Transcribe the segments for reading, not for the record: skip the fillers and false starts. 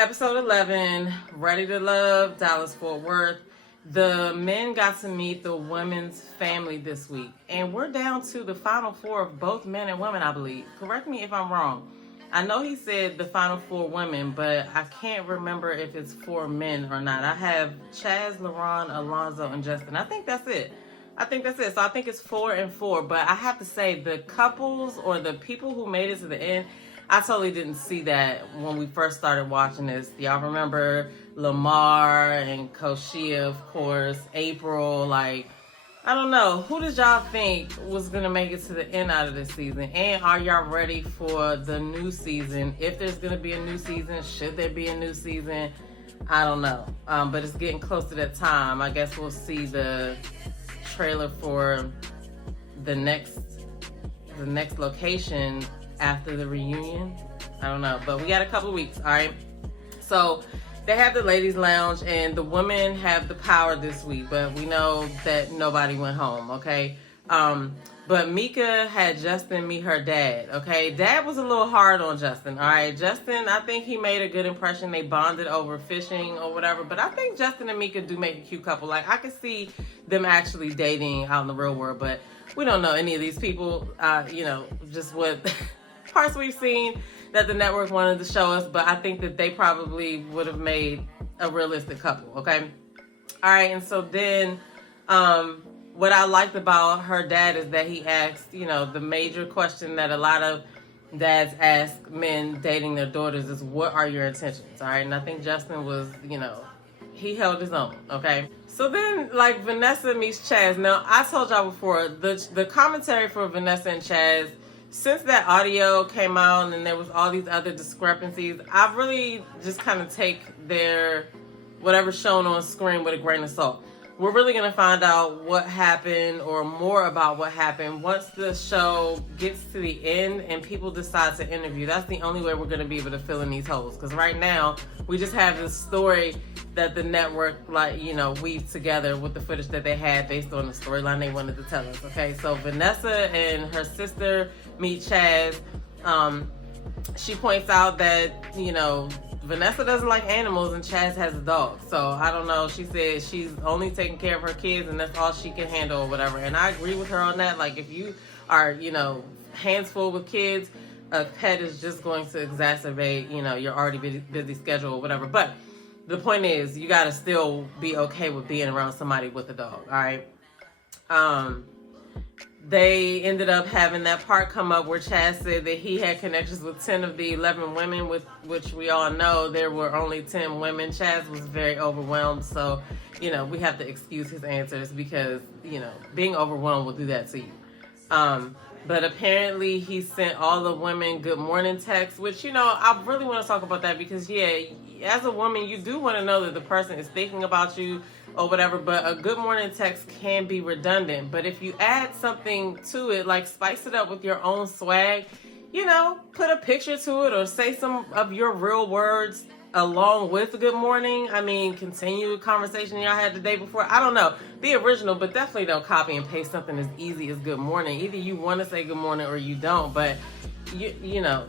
Episode 11, Ready to Love, Dallas Fort Worth. The men got to meet the women's family this week. And we're down to the final four of both men and women, I believe. Correct me if I'm wrong. I know he said the final four women, but I can't remember if it's four men or not. I have Chaz, LaRon, Alonzo, and Justin. I think that's it. So I think it's 4 and 4. But I have to say, the couples or the people who made it to the end, I totally didn't see that when we first started watching this. Y'all remember Lamar and Koshia, of course, April, like, I don't know. Who did y'all think was going to make it to the end out of this season? And are y'all ready for the new season? If there's going to be a new season, should there be a new season? I don't know. But it's getting close to that time. I guess we'll see the trailer for the next location after the reunion. I don't know. But we got a couple of weeks, all right? So they have the ladies' lounge, and the women have the power this week, but we know that nobody went home, okay? But Mika had Justin meet her dad, okay? Dad was a little hard on Justin, all right? Justin, I think he made a good impression. They bonded over fishing or whatever, but I think Justin and Mika do make a cute couple. Like, I could see them actually dating out in the real world, but we don't know any of these people, just what parts we've seen that the network wanted to show us, but I think that they probably would have made a realistic couple, okay? All right, and so then what I liked about her dad is that he asked, the major question that a lot of dads ask men dating their daughters is, what are your intentions, all right? And I think Justin was, he held his own, okay? So then, like, Vanessa meets Chaz. Now, I told y'all before, the commentary for Vanessa and Chaz, since that audio came out and there was all these other discrepancies, I really just kind of take their whatever's shown on screen with a grain of salt. We're really going to find out what happened or more about what happened once the show gets to the end and people decide to interview. That's the only way we're going to be able to fill in these holes. Because right now, we just have this story that the network, weaved together with the footage that they had based on the storyline they wanted to tell us. Okay, so Vanessa and her sister meet Chaz. She points out that, Vanessa doesn't like animals and Chaz has a dog. So I don't know. She said she's only taking care of her kids and that's all she can handle or whatever. And I agree with her on that. Like, if you are, hands full with kids, a pet is just going to exacerbate, your already busy schedule or whatever. But the point is, you got to still be okay with being around somebody with a dog. All right. They ended up having that part come up where Chaz said that he had connections with 10 of the 11 women, with which we all know there were only 10 women. Chaz was very overwhelmed. So, we have to excuse his answers because, being overwhelmed will do that to you. But apparently he sent all the women good morning texts, which, I really want to talk about that because, as a woman, you do want to know that the person is thinking about you or whatever, but a good morning text can be redundant. But if you add something to it, like spice it up with your own swag, put a picture to it or say some of your real words along with good morning. I mean, continue a conversation y'all had the day before. I don't know. Be original, but definitely don't copy and paste something as easy as good morning. Either you want to say good morning or you don't, but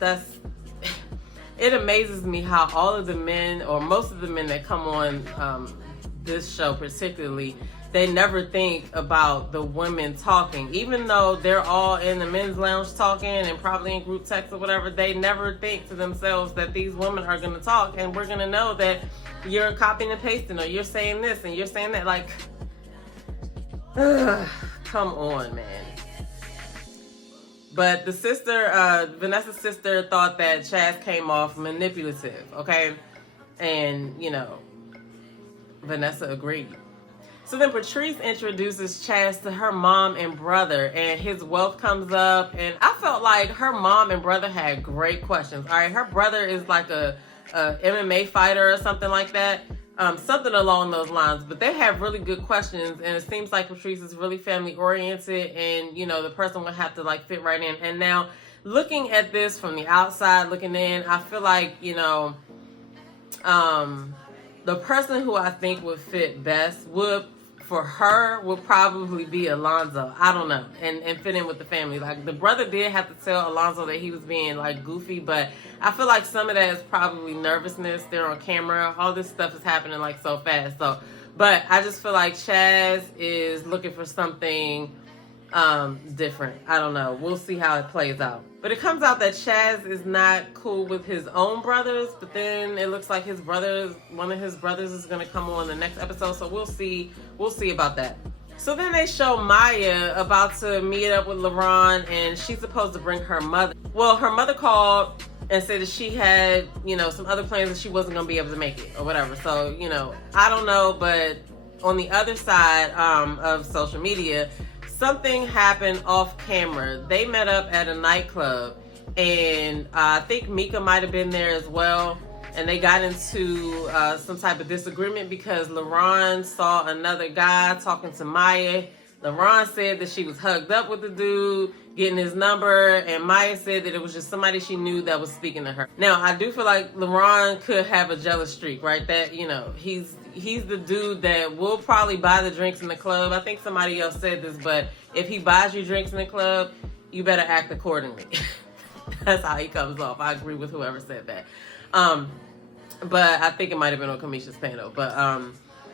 that's... It amazes me how all of the men, or most of the men that come on this show particularly, they never think about the women talking. Even though they're all in the men's lounge talking and probably in group text or whatever, they never think to themselves that these women are going to talk and we're going to know that you're copying and pasting or you're saying this and you're saying that. Like, come on, man. But the sister, Vanessa's sister, thought that Chaz came off manipulative, okay? And, Vanessa agreed. So then Patrice introduces Chaz to her mom and brother, and his wealth comes up. And I felt like her mom and brother had great questions. All right, her brother is like a MMA fighter or something like that. Something along those lines, but they have really good questions, and it seems like Patrice is really family oriented, and the person would have to like fit right in. And now, looking at this from the outside looking in, I feel like the person who I think would fit best would for her will probably be Alonzo. I don't know. And fit in with the family. Like, the brother did have to tell Alonzo that he was being like goofy, but I feel like some of that is probably nervousness. They're on camera. All this stuff is happening like so fast. So, but I just feel like Chaz is looking for something different. I don't know. We'll see how it plays out. But it comes out that Chaz is not cool with his own brothers, but then it looks like one of his brothers is going to come on the next episode. So we'll see about that. So then they show Maya about to meet up with LaRon, and she's supposed to bring her mother. Well, her mother called and said that she had, some other plans that she wasn't going to be able to make it or whatever. So, I don't know, but on the other side of social media, something happened off camera. They met up at a nightclub, and I think Mika might have been there as well. And they got into some type of disagreement because LaRon saw another guy talking to Maya. LaRon said that she was hugged up with the dude, getting his number, and Maya said that it was just somebody she knew that was speaking to her. Now, I do feel like LaRon could have a jealous streak, right? That, he's the dude that will probably buy the drinks in the club. I think somebody else said this, but if he buys you drinks in the club, you better act accordingly. That's how he comes off. I agree with whoever said that. But I think it might have been on Kamisha's panel.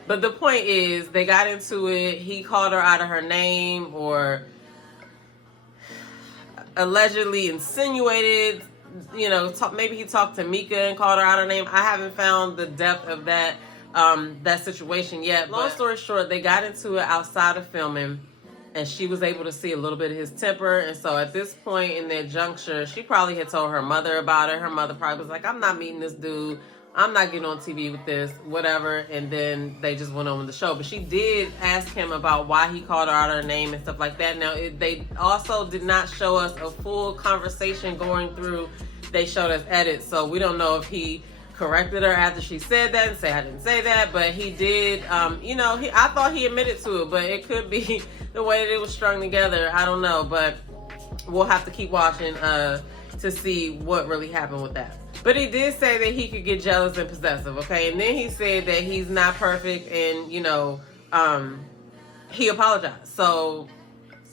But the point is, they got into it. He called her out of her name, or allegedly insinuated, maybe he talked to Mika and called her out of her name. I haven't found the depth of that situation yet. Long story short, they got into it outside of filming, and she was able to see a little bit of his temper. And so at this point in their juncture, she probably had told her mother about it. Her mother probably was like, I'm not meeting this dude. I'm not getting on TV with this, whatever. And then they just went on with the show. But she did ask him about why he called her out of her name and stuff like that. Now, they also did not show us a full conversation going through. They showed us edits. So we don't know if he corrected her after she said that and say I didn't say that. But he did, I thought he admitted to it. But it could be the way that it was strung together. I don't know. But we'll have to keep watching to see what really happened with that. But he did say that he could get jealous and possessive, okay? And then he said that he's not perfect and, he apologized. So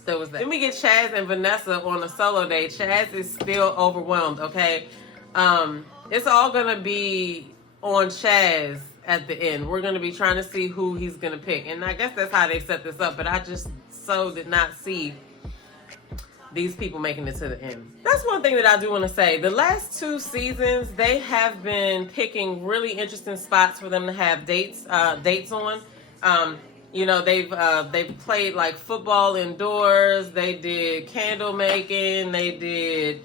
there was that. Then we get Chaz and Vanessa on a solo date. Chaz is still overwhelmed, okay? It's all going to be on Chaz at the end. We're going to be trying to see who he's going to pick. And I guess that's how they set this up. But I just so did not see these people making it to the end. That's one thing that I do want to say. The last 2 seasons, they have been picking really interesting spots for them to have dates on. They've played like football indoors. They did candle making. They did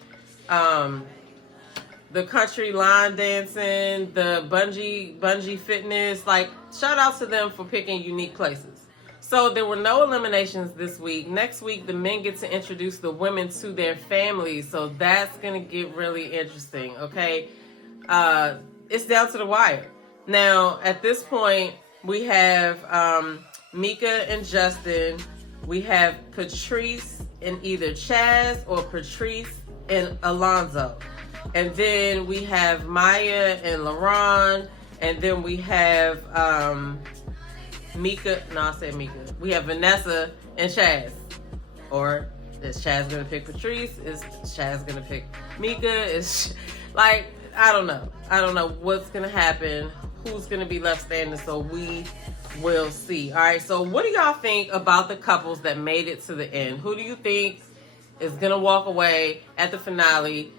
the country line dancing, the bungee fitness. Like, shout out to them for picking unique places. So there were no eliminations this week. Next week, the men get to introduce the women to their families. So that's going to get really interesting, okay? It's down to the wire. Now, at this point, we have Mika and Justin. We have Patrice and either Chaz or Patrice and Alonzo. And then we have Maya and LaRon. And then we have we have Vanessa and Chaz. Or is Chaz gonna pick Patrice? Is Chaz gonna pick Mika? Is I don't know what's gonna happen, who's gonna be left standing, so we will see. All right, so what do y'all think about the couples that made it to the end? Who do you think is gonna walk away at the finale,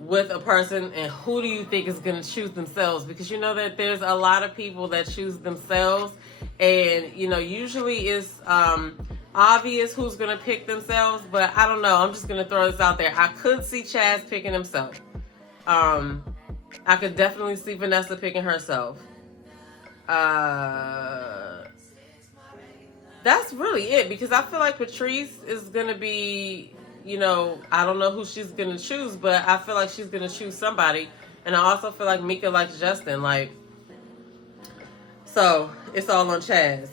with a person, and who do you think is going to choose themselves? Because you know that there's a lot of people that choose themselves, and usually it's obvious who's going to pick themselves, but I don't know. I'm just going to throw this out there. I could see Chaz picking himself. I could definitely see Vanessa picking herself. That's really it, because I feel like Patrice is going to be, I don't know who she's going to choose, but I feel like she's going to choose somebody. And I also feel like Mika likes Justin. So it's all on Chaz.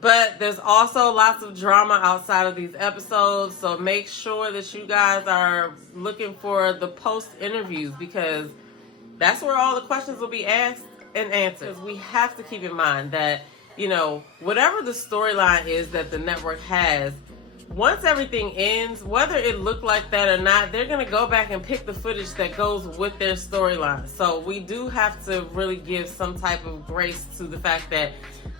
But there's also lots of drama outside of these episodes. So make sure that you guys are looking for the post interviews, because that's where all the questions will be asked and answered. We have to keep in mind that you know, whatever the storyline is that the network has, once everything ends, whether it looked like that or not, they're going to go back and pick the footage that goes with their storyline. So we do have to really give some type of grace to the fact that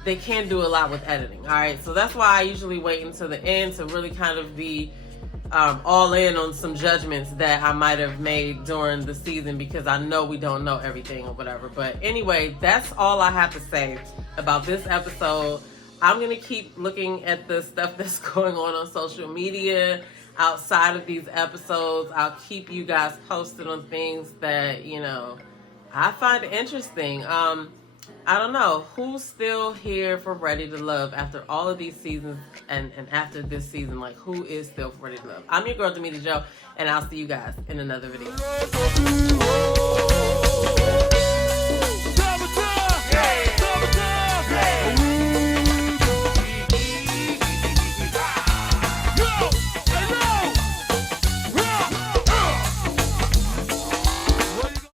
they can do a lot with editing. All right, so that's why I usually wait until the end to really kind of be all in on some judgments that I might have made during the season, because I know we don't know everything or whatever. But anyway, that's all I have to say about this episode. I'm going to keep looking at the stuff that's going on social media outside of these episodes. I'll keep you guys posted on things that, you know, I find interesting. I don't know who's still here for Ready to Love after all of these seasons and after this season. Like, who is still for Ready to Love? I'm your girl, Demetra Joe, and I'll see you guys in another video.